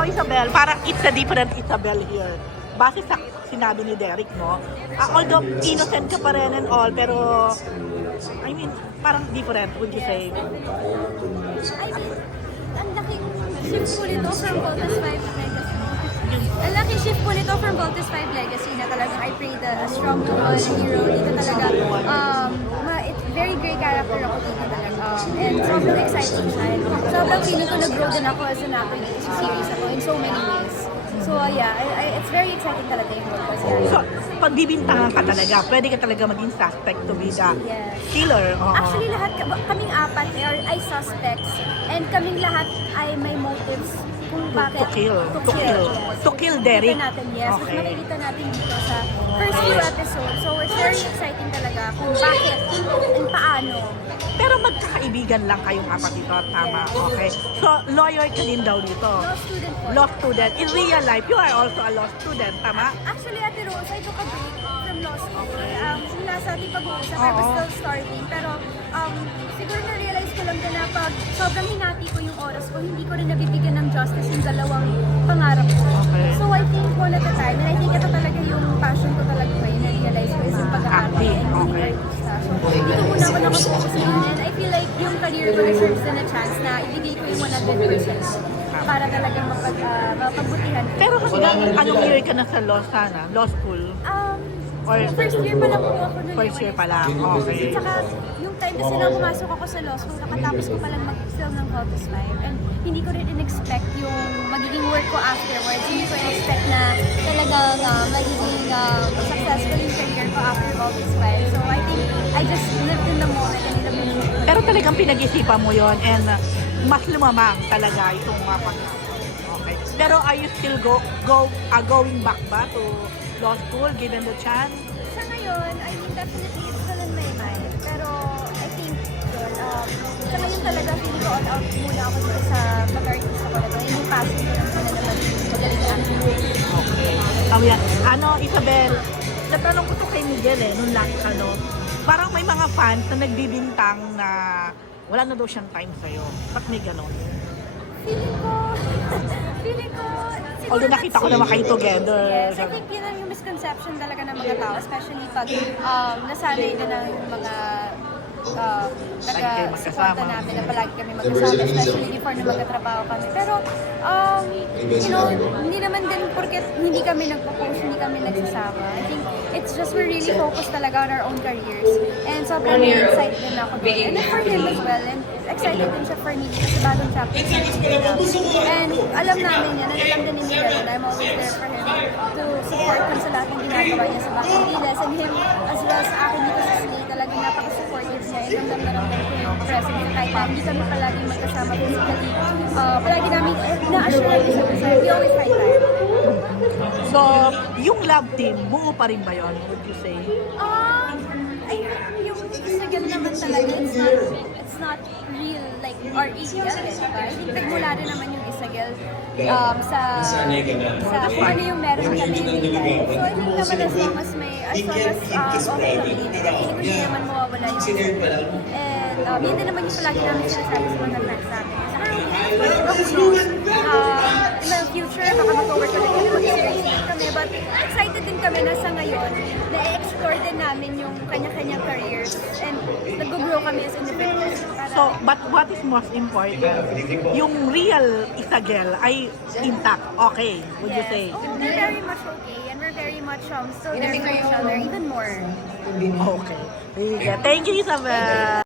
So Isabel, parang it's a different Isabel here. Base sa sinabi ni Derek, no? Ah, although innocent ka pa rin and all, pero I mean, parang different, would you say? I mean, ang laking shift po nito from Voltes 5 Legacy. Ang laking shift po from Voltes 5 Legacy na talagang I a, a strong a hero. Dito talaga, um, ma, it's very great character ako dito talaga. And sobrang exciting siya. And sobrang feeling ko nag-grow din ako as an actor dito sa series ako in so many ways. So uh, yeah, I, I, it's very exciting talaga yung role ko sa So, pag bibintangan ka talaga, pwede ka talaga maging suspect to be the Yes. killer. Oo. Actually, lahat, ka- kaming apat ay, ay suspects. And kaming lahat ay may motives kung bakit. to kill. To, kill. yes. To kill Derek. Makikita natin, yes. Which Okay. makikita natin dito sa first few episodes. So, it's very exciting talaga kung bakit and paano. Pero magkakaibigan lang kayong apat dito, tama? Okay. So, lawyer ka din daw dito. Law student po. Law student. In real life, you are also a law student, tama? Actually, Ate Rose, I took a break from law school. Um, simula sa ating pag-uusap, I was Oo. still starting. Pero um, siguro na-realize ko lang din na pag sobrang hinati ko yung oras ko, hindi ko rin nabibigyan ng justice yung dalawang pangarap ko. Okay. So I think one at a time, and I think ito talaga yung passion ko talaga ngayon, na-realize ko is yung pag-aaral Acting, and being okay. artista. So dito muna ako nakafocus ngayon and I feel like career ko deserves din a chance na ibigay ko yung 100% para talagang mapag, ah, mapagbutihan ko. Pero hanggang anong year ka na sa law sana? Law school? Um, Or- first year pa lang po ako nun. First year pa lang, okay. At saka, yung time kasi na pumasok ako sa law school, nakatapos ko palang mag-film ng Voltus 5. And hindi ko rin in-expect yung magiging work ko afterwards. Hindi ko in-expect na talagang uh, magiging uh, successful yung career ko after Voltus 5. So I think I just lived in the moment and. Pero talagang pinag-isipan mo yon and uh, mas lumamang talaga itong mga pag Okay. Pero are you still go go uh, going back ba to law school given the chance? Sa ngayon, I mean, definitely it's still in my mind. Pero I think, yun, um, sa ngayon talaga, feeling ko all out muna ako dito sa pag-artista ko na to. Yun yung passion ko lang na naman magaling acting. Okay. Oh, yan. Ano, Isabel, natanong ko to kay Miguel eh, nung last ano, parang may mga fans na nagbibintang na wala na daw siyang time sa'yo. Ba't may ganon? Feeling ko, feeling ko, siguro Although nakita ko naman kayo together. Yes, I think yun ang yung misconception talaga ng mga tao, especially pag um, nasanay na ng mga uh, magkasama. taga-suporta namin na palagi kami magkasama, especially before na magkatrabaho kami. Pero, um, you know, hindi naman din porket hindi kami nagpo-post, hindi kami nagsasama. I think it's just we're really focused talaga on our own careers. And sobrang excited din ako doon. And for him as well. And excited din siya for me kasi bagong chapter sa. And alam namin yan, and alam din ni Miguel that I'm always there for him to support him sa lahat ng ginagawa niya sa Bacang Gilas and him as well sa akin dito sa Slay. Talagang napaka-supportive niya and ramdam na ramdam ko yung presence kahit na hindi kami palaging magkasama physically. Uh, palagi namin na-assure namin siya kasi we always find time. So, yung love team, buo pa rin ba yun, would you say? Um, think yung Isagel naman talaga, it's not, real, like, or eh, diba? I think nagmula rin naman yung Isagel um, sa, sa kung ano yung meron kami life. So, I think naman as long as may, as long as um, okay kami dito, I think hindi naman mawawala yung. And um, yun din naman yung palagi namin sinasabi sa mga friends namin. Knows, um, in the future, baka mag-work ulit kami, mag-series din kami. But excited din kami na sa ngayon, na-explore din namin yung kanya-kanyang careers and nag-grow kami as individuals. So, but what is most important? Yung real Isagel ay intact, okay, would you say? Oh, we're very much okay and we're very much um, still there for each other, even more. Okay. Thank you, Isabel.